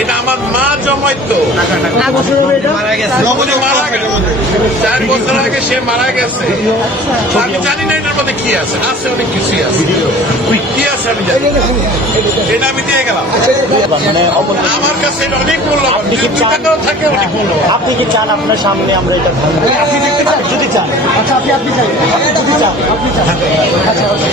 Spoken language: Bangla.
এটা আমার মা জমাইতো। মারা গেছে 4 বছর আগে, সে মারা গেছে। আমি জানি না এটার মধ্যে কি আছে, আছে অনেক কিছুই আছে, কি আছে আমি জানি, এটা আমি দিয়ে গেলাম। আমার কাছে এটা অনেক মূল্যবান, থাকে অনেক মূল্যবান। আপনি কি চান আপনার সামনে আমরা এটা আপনি দেখতে চান? যদি চান, আচ্ছা আপনি চান, যদি চান আপনি চান, আচ্ছা আচ্ছা